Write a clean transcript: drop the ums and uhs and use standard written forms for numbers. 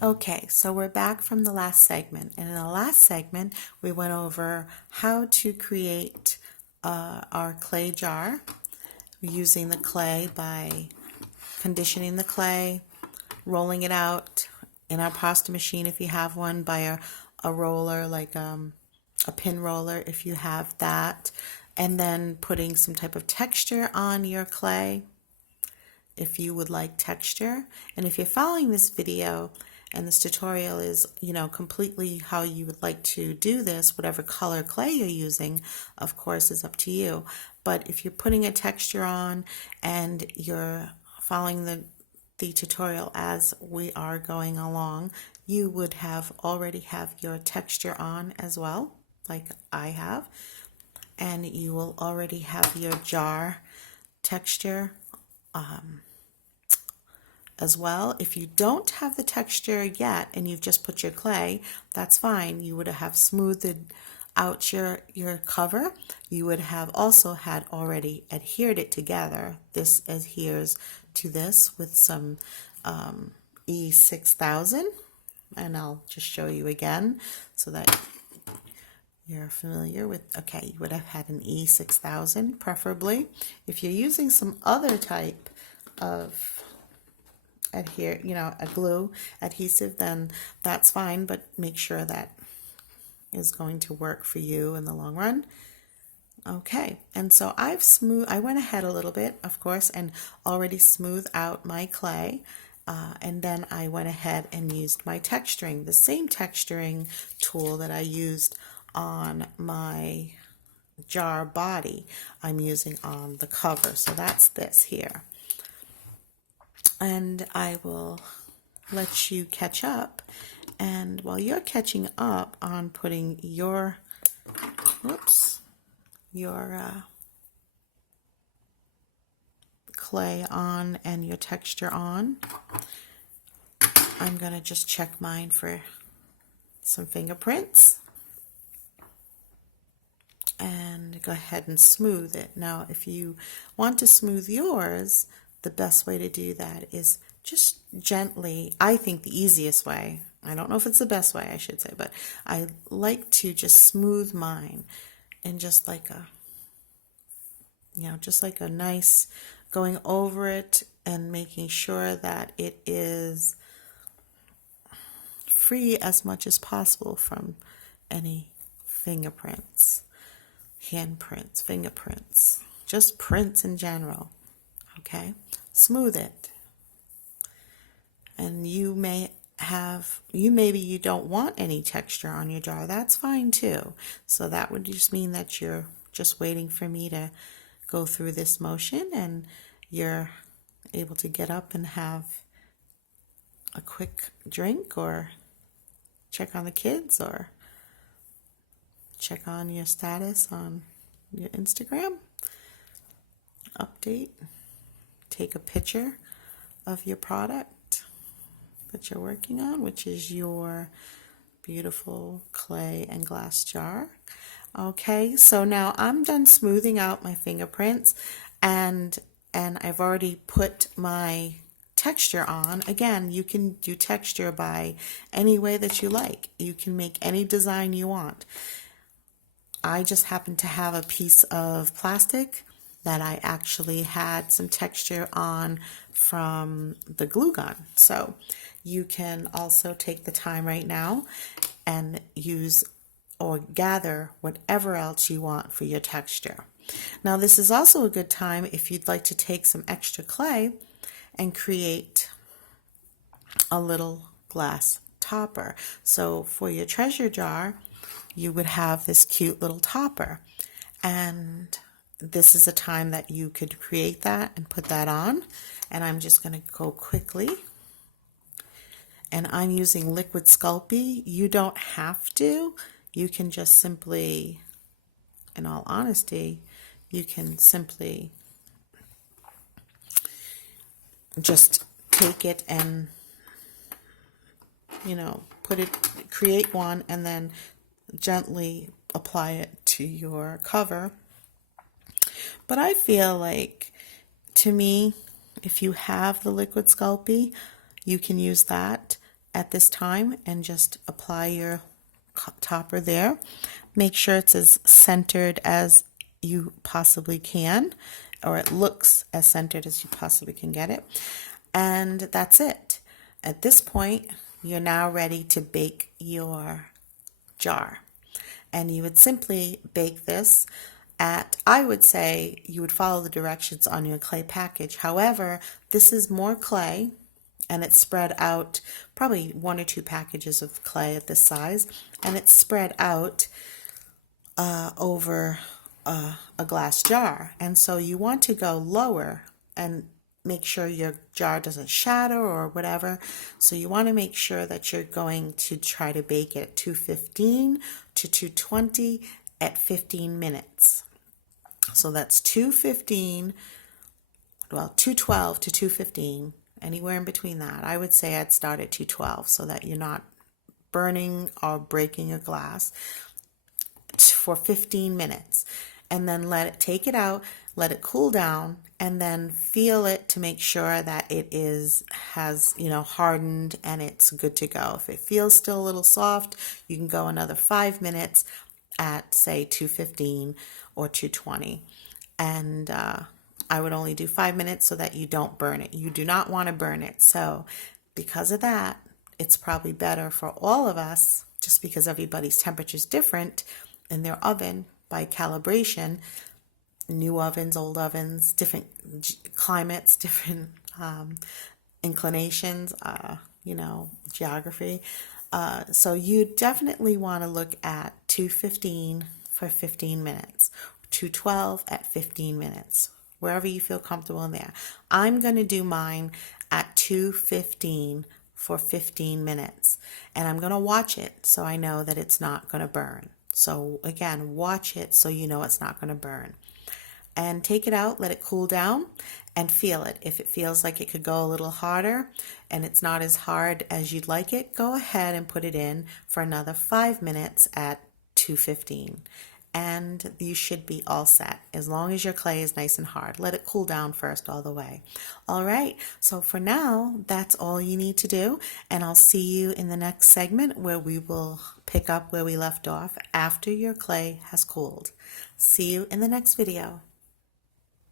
Okay, so we're back from the last segment, and in the last segment we went over how to create our clay jar using the clay by conditioning the clay, rolling it out in our pasta machine if you have one, by a roller like a pin roller if you have that, and then putting some type of texture on your clay if you would like texture. And if you're following this video and this tutorial is, completely how you would like to do this, whatever color clay you're using, of course, is up to you. But if you're putting a texture on and you're following the tutorial as we are going along, you would have already have your texture on as well, like I have. And you will already have your jar texture as well. If you don't have the texture yet and you've just put your clay, that's fine. You would have smoothed out your cover. You would have also had already adhered it together. This adheres to this with some E6000, and I'll just show you again so that you're familiar with. Okay, you would have had an E6000 preferably. If you're using some other type of adhere, a glue adhesive, then that's fine, but make sure that is going to work for you in the long run. Okay, and so I went ahead a little bit, of course, and already smoothed out my clay. And then I went ahead and used my texturing, the same texturing tool that I used on my jar body, I'm using on the cover. So that's this here. And I will let you catch up. And while you're catching up on putting your clay on and your texture on, I'm going to just check mine for some fingerprints and go ahead and smooth it. Now, if you want to smooth yours, the best way to do that is just gently. I think the easiest way, I don't know if it's the best way, I should say, but I like to just smooth mine and just like a nice going over it and making sure that it is free as much as possible from any fingerprints, handprints, fingerprints, just prints in general. Okay, smooth it. And maybe you don't want any texture on your jar. That's fine too. So that would just mean that you're just waiting for me to go through this motion and you're able to get up and have a quick drink or check on the kids or check on your status on your Instagram, update, take a picture of your product that you're working on, which is your beautiful clay and glass jar. Okay, so now I'm done smoothing out my fingerprints, and I've already put my texture on. Again, you can do texture by any way that you like. You can make any design you want. I just happen to have a piece of plastic that I actually had some texture on from the glue gun. So you can also take the time right now and use or gather whatever else you want for your texture. Now, this is also a good time if you'd like to take some extra clay and create a little glass topper. So for your treasure jar, you would have this cute little topper, and this is a time that you could create that and put that on. And I'm just going to go quickly, and I'm using liquid Sculpey. You don't have to. You can just simply, in all honesty, you can simply just take it and create one and then gently apply it to your cover. But I feel like, to me, if you have the liquid Sculpey, you can use that at this time and just apply your topper there. Make sure it's as centered as you possibly can, or it looks as centered as you possibly can get it. And that's it. At this point, you're now ready to bake your jar. And you would simply bake this at, I would say you would follow the directions on your clay package. However, this is more clay and it's spread out, probably 1 or 2 packages of clay at this size, and it's spread out over a glass jar. And so you want to go lower and make sure your jar doesn't shatter or whatever. So you want to make sure that you're going to try to bake it at 215 to 220 at 15 minutes. So that's 212 to 215, anywhere in between that. I would say I'd start at 212 so that you're not burning or breaking a glass, for 15 minutes. And then take it out, let it cool down, and then feel it to make sure that it has hardened and it's good to go. If it feels still a little soft, you can go another 5 minutes at, say, 215 or 220. And I would only do 5 minutes so that you don't burn it. You do not want to burn it. So because of that, it's probably better for all of us, just because everybody's temperature is different in their oven by calibration. New ovens, old ovens, different climates, different inclinations, geography. So you definitely want to look at 215 for 15 minutes, 212 at 15 minutes, wherever you feel comfortable in there. I'm going to do mine at 215 for 15 minutes, and I'm going to watch it so I know that it's not going to burn. So again, watch it so you know it's not going to burn. And take it out, let it cool down, and feel it. If it feels like it could go a little harder and it's not as hard as you'd like it, go ahead and put it in for another 5 minutes at 215. And you should be all set, as long as your clay is nice and hard. Let it cool down first all the way. All right, so for now, that's all you need to do, and I'll see you in the next segment where we will pick up where we left off after your clay has cooled. See you in the next video.